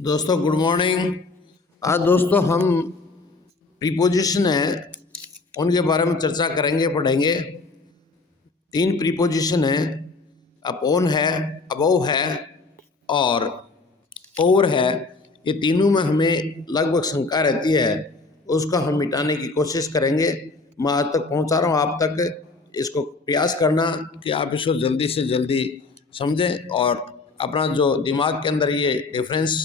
दोस्तों good morning. आज दोस्तों हम प्रीपोजिशन है उनके बारे में चर्चा करेंगे, पढ़ेंगे। तीन प्रीपोजिशन है, अपॉन है, अबव है और ओवर है। ये तीनों में हमें लगभग शंका रहती है, उसको हम मिटाने की कोशिश करेंगे। मैं आज तक पहुंचा रहा हूँ आप तक, इसको प्रयास करना कि आप इसको जल्दी से जल्दी समझें और अपना जो दिमाग के अंदर ये डिफरेंस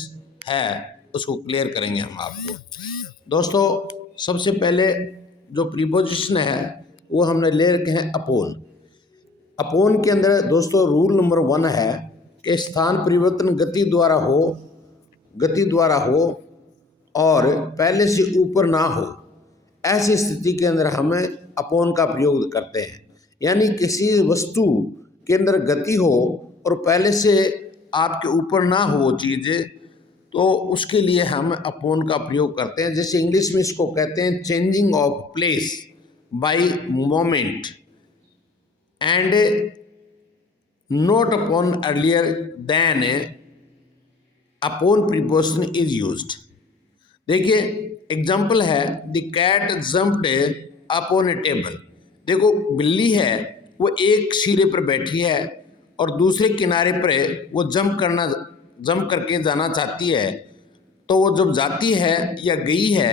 है उसको क्लियर करेंगे हम आपको। दोस्तों सबसे पहले जो प्रीपोजिशन है वो हमने ले रखे हैं अपोन। अपोन के अंदर दोस्तों रूल नंबर 1 है कि स्थान परिवर्तन गति द्वारा हो और पहले से ऊपर ना हो, ऐसी स्थिति के अंदर हम अपोन का प्रयोग करते हैं। यानी किसी वस्तु के अंदर गति हो और पहले से आपके ऊपर ना हो चीज़, तो उसके लिए हम अपोन का प्रयोग करते हैं। जैसे इंग्लिश में इसको कहते हैं changing of place by moment and not upon earlier then upon preposition is used. देखिए एग्जाम्पल है, the cat jumped upon a table. देखो बिल्ली है वो एक सिरे पर बैठी है और दूसरे किनारे पर वो जंप करके जाना चाहती है। तो वो जब जाती है या गई है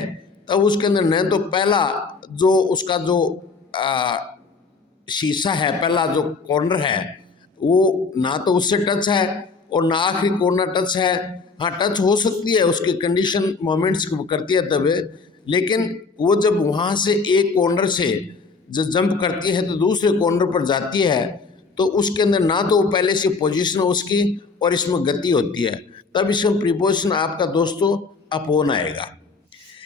तब उसके अंदर न तो पहला जो उसका जो शीशा है, पहला जो कॉर्नर है वो ना तो उससे टच है और ना आखिरी कॉर्नर टच है। हाँ टच हो सकती है, उसकी कंडीशन मोमेंट्स करती है तब, लेकिन वो जब वहाँ से एक कॉर्नर से जब जंप करती है तो दूसरे कॉर्नर पर जाती है, तो उसके अंदर ना तो पहले से पोजीशन है उसकी और इसमें गति होती है, तब इसमें प्रीपोजिशन आपका दोस्तों अपॉन आएगा।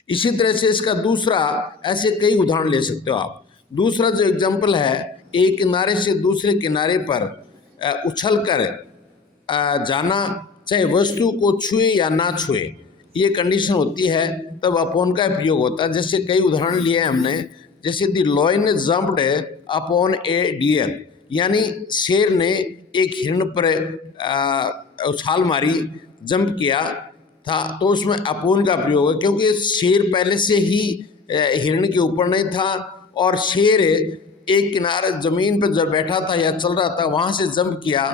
इसी तरह से इसका दूसरा, ऐसे कई उदाहरण ले सकते हो आप। दूसरा जो एग्जाम्पल है, एक किनारे से दूसरे किनारे पर उछल कर जाना, चाहे वस्तु को छुए या ना छुए, ये कंडीशन होती है, तब अपॉन का प्रयोग होता है। जैसे कई उदाहरण लिए हैं हमने, जैसे the lion jumped upon a deer, यानी शेर ने एक हिरण पर उछाल मारी, जंप किया था, तो उसमें अपॉन का प्रयोग है, क्योंकि शेर पहले से ही हिरण के ऊपर नहीं था और शेर एक किनारे ज़मीन पर जब बैठा था या चल रहा था वहाँ से जंप किया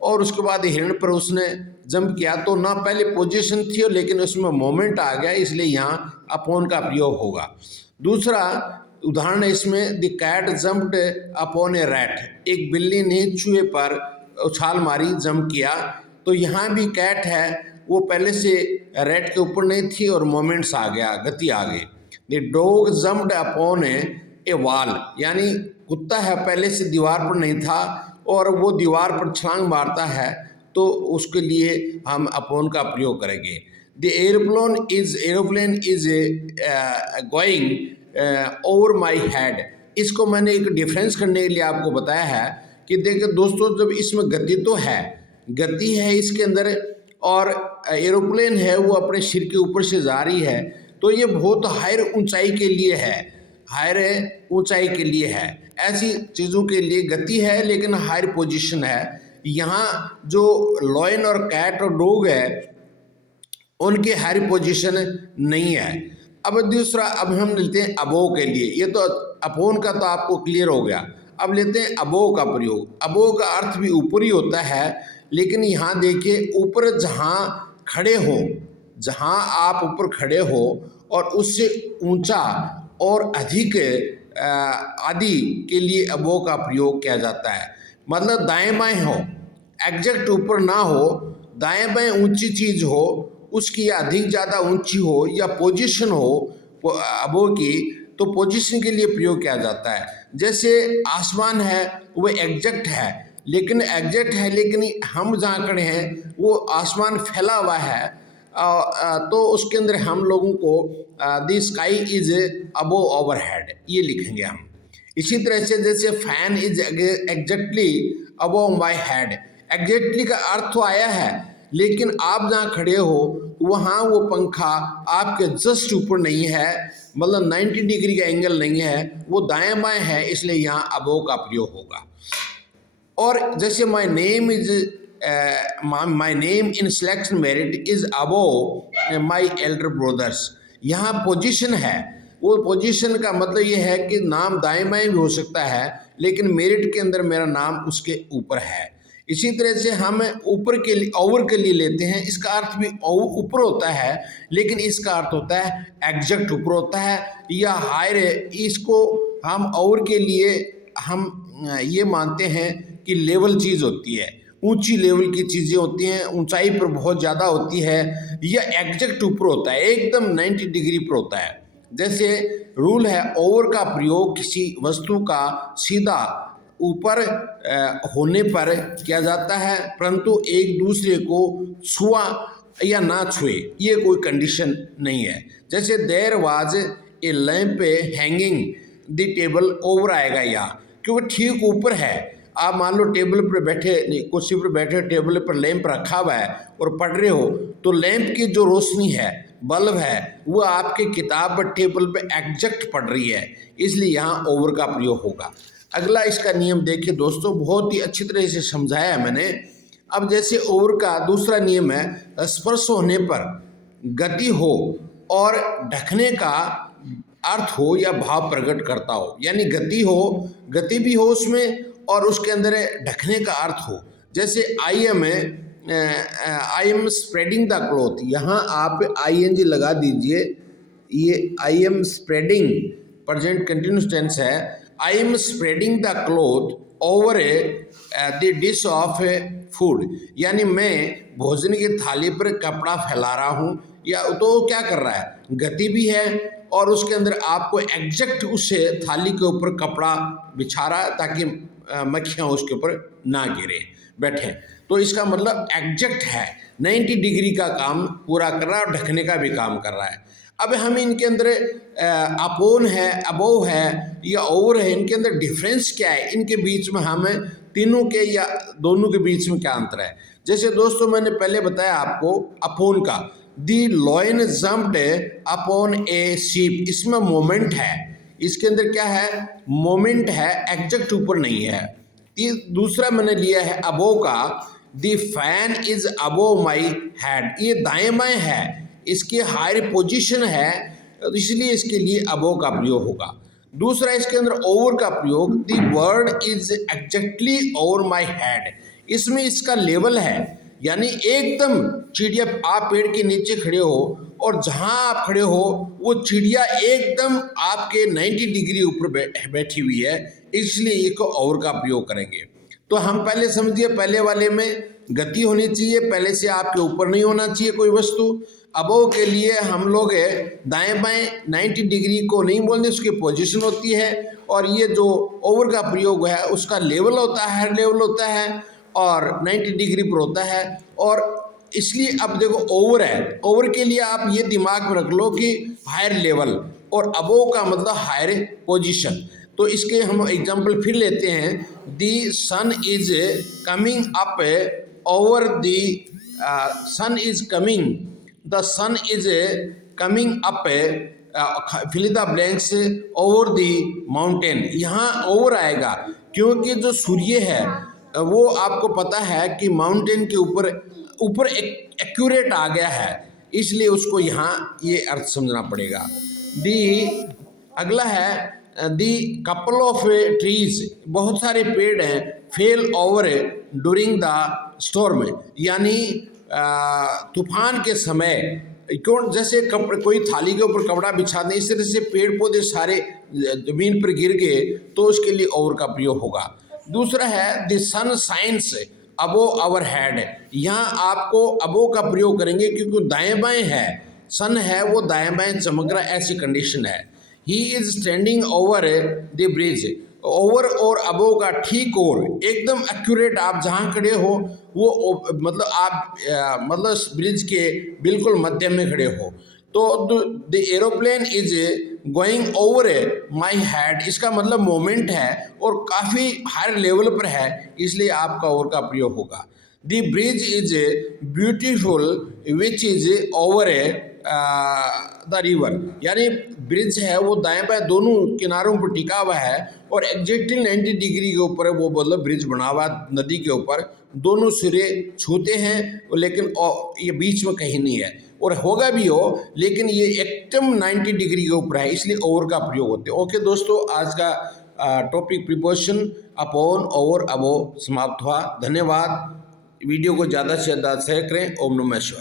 और उसके बाद हिरण पर उसने जंप किया, तो ना पहले पोजीशन थी लेकिन उसमें मोमेंट आ गया, इसलिए यहाँ अपॉन का प्रयोग होगा। दूसरा उदाहरण है इसमें, the cat jumped upon a rat, एक बिल्ली ने चूहे पर उछाल मारी, जंप किया, तो यहाँ भी कैट है वो पहले से रैट के ऊपर नहीं थी और मोमेंट्स आ गया, गति आ गई। The dog jumped upon A wall, यानी कुत्ता है पहले से दीवार पर नहीं था और वो दीवार पर छलांग मारता है, तो उसके लिए हम अपॉन का प्रयोग करेंगे। The aeroplane is going over my head, इसको मैंने एक डिफरेंस करने के लिए आपको बताया है कि देखिए दोस्तों, जब इसमें गति तो है, गति है इसके अंदर और एरोप्लेन है वो अपने सिर के ऊपर से जा रही है, तो ये बहुत हायर ऊंचाई के लिए है, हायर ऊंचाई के लिए है। ऐसी चीज़ों के लिए गति है लेकिन हायर पोजीशन है। यहाँ जो लॉयन और कैट और डॉग है उनके हायर पोजीशन नहीं है। अब दूसरा, अब हम लेते हैं अबोव के लिए। ये तो अपॉन का तो आपको क्लियर हो गया। अब लेते हैं अबोव का प्रयोग। अबोव का अर्थ भी ऊपर ही होता है, लेकिन यहाँ देखिए ऊपर जहाँ खड़े हो, जहाँ आप ऊपर खड़े हो और उससे ऊंचा और अधिक आदि के लिए अबोव का प्रयोग किया जाता है। मतलब दाएं बाएं हो, एग्जैक्ट ऊपर ना हो, दाएं बाएं ऊंची चीज़ हो, उसकी अधिक ज़्यादा ऊंची हो या पोजीशन हो अबोव की, तो पोजीशन के लिए प्रयोग किया जाता है। जैसे आसमान है वो एग्जैक्ट है, लेकिन हम जहाँ खड़े हैं वो आसमान फैला हुआ है, तो उसके अंदर हम लोगों को the sky is above our head ये लिखेंगे हम। इसी तरह से जैसे fan is exactly above my head, exactly का अर्थ तो आया है, लेकिन आप जहाँ खड़े हो वहाँ वो पंखा आपके जस्ट ऊपर नहीं है, मतलब 90 डिग्री का एंगल नहीं है, वो दाएं बाएं है, इसलिए यहाँ अबोव का प्रयोग होगा। और जैसे my name is my name in selection merit is above my elder brothers. यहाँ पोजीशन है, वो पोजीशन का मतलब ये है कि नाम दाएं बाएं भी हो सकता है, लेकिन मेरिट के अंदर मेरा नाम उसके ऊपर है। इसी तरह से हम ऊपर के लिए, ओवर के लिए लेते हैं, इसका अर्थ भी ऊपर होता है, लेकिन इसका अर्थ होता है एग्जैक्ट ऊपर होता है या हायर। इसको हम ओवर के लिए हम ये मानते हैं कि लेवल चीज़ होती है, ऊंची लेवल की चीज़ें होती हैं, ऊंचाई पर बहुत ज़्यादा होती है, या एग्जैक्ट ऊपर होता है, एकदम 90 डिग्री पर होता है। जैसे रूल है, ओवर का प्रयोग किसी वस्तु का सीधा ऊपर होने पर किया जाता है, परंतु एक दूसरे को छुआ या ना छुए ये कोई कंडीशन नहीं है। जैसे there was a lamp hanging the table, over आएगा यहाँ क्योंकि ठीक ऊपर है। आप मान लो टेबल पर बैठे, नहीं कुर्सी पर बैठे, टेबल पर लैंप रखा हुआ है और पढ़ रहे हो, तो लैंप की जो रोशनी है, बल्ब है, वो आपके किताब पर टेबल पे एग्जैक्ट पड़ रही है, इसलिए यहाँ ओवर का प्रयोग होगा। अगला इसका नियम देखिए दोस्तों, बहुत ही अच्छी तरह से समझाया है मैंने। अब जैसे ओवर का दूसरा नियम है, स्पर्श होने पर गति हो और ढकने का अर्थ हो या भाव प्रकट करता हो, यानी गति हो, गति भी हो उसमें और उसके अंदर ढकने का अर्थ हो। जैसे I am spreading the cloth, यहाँ आप ING लगा दीजिए, ये I am spreading present continuous tense है। I am spreading the cloth over the dish of food, यानी मैं भोजन की थाली पर कपड़ा फैला रहा हूँ, या तो क्या कर रहा है, गति भी है और उसके अंदर आपको एग्जैक्ट उस थाली के ऊपर कपड़ा बिछा रहा है ताकि मक्खियाँ उसके ऊपर ना गिरे बैठे। तो इसका मतलब एग्जैक्ट है, 90 डिग्री का काम पूरा कर रहा है और ढकने का भी काम कर रहा है। अब हम इनके अंदर अपोन है, अबोव है या ओवर है, इनके अंदर डिफरेंस क्या है, इनके बीच में हम तीनों के या दोनों के बीच में क्या अंतर है। जैसे दोस्तों मैंने पहले बताया आपको अपोन का, दी lion jumped upon a sheep, इसमें मोमेंट है, इसके अंदर क्या है, मोमेंट है, एग्जैक्ट ऊपर नहीं है। ये दूसरा मैंने लिया है अबोव का, the fan is above my head, ये दाएं बाएं है, इसकी हायर पोजीशन है, इसलिए इसके लिए अबोव का प्रयोग होगा। दूसरा इसके अंदर ओवर का प्रयोग, the bird is exactly over my head, इसमें इसका लेवल है, यानी एकदम चिड़िया, आप पेड़ के नीचे खड़े हो और जहाँ आप खड़े हो वो चिड़िया एकदम आपके 90 डिग्री ऊपर बैठी हुई है, इसलिए एक ओवर का प्रयोग करेंगे। तो हम पहले समझिए, पहले वाले में गति होनी चाहिए, पहले से आपके ऊपर नहीं होना चाहिए कोई वस्तु। अबोव के लिए हम लोग दाएं बाएं 90 डिग्री को नहीं बोलते, उसकी पोजीशन होती है, और ये जो ओवर का प्रयोग है उसका लेवल होता है, हायर लेवल होता है और 90 डिग्री पर होता है। और इसलिए अब देखो ओवर है, ओवर के लिए आप ये दिमाग में रख लो कि हायर लेवल, और अबोव का मतलब हायर पोजीशन। तो इसके हम एग्जांपल फिर लेते हैं, the sun is coming up over the sun is coming, the sun is coming up fill the blanks over the mountain, यहाँ ओवर आएगा क्योंकि जो सूर्य है वो आपको पता है कि माउंटेन के ऊपर एक्यूरेट आ गया है, इसलिए उसको यहाँ ये अर्थ समझना पड़ेगा। अगला है दी कपल ऑफ ट्रीज, बहुत सारे पेड़ हैं, fail over during the storm, यानी तूफान के समय, क्यों, जैसे कोई थाली के ऊपर कपड़ा बिछा दें, इस तरह से पेड़ पौधे सारे जमीन पर गिर गए, तो उसके लिए ओवर का प्रयोग होगा। दूसरा है the sun shines above our head, यहाँ आपको अबोव का प्रयोग करेंगे क्योंकि दाएं बाएं है, सन है वो दाएं बाएं चमक रहा, ऐसी कंडीशन है। He is standing over the bridge, over और अबोव का ठीक और एकदम एक्यूरेट, आप जहाँ खड़े हो वो मतलब आप मतलब ब्रिज के बिल्कुल मध्य में खड़े हो। तो the aeroplane is going over my head, इसका मतलब मोमेंट है और काफ़ी हायर लेवल पर है, इसलिए आपका ओवर का प्रयोग होगा। The bridge is beautiful which is over the river, यानी ब्रिज है वो दाएं बाएं दोनों किनारों पर टिका हुआ है और एग्जैक्टली 90 डिग्री के ऊपर वो मतलब ब्रिज बना हुआ नदी के ऊपर, दोनों सिरे छूते हैं लेकिन ये बीच में कहीं नहीं है, और होगा भी हो लेकिन ये एकदम 90 डिग्री के ऊपर है, इसलिए ओवर का प्रयोग होते हैं। ओके दोस्तों, आज का topic preposition upon, over, above समाप्त हुआ। धन्यवाद। वीडियो को ज़्यादा से ज़्यादा शेयर करें। ओम नमः शिवाय।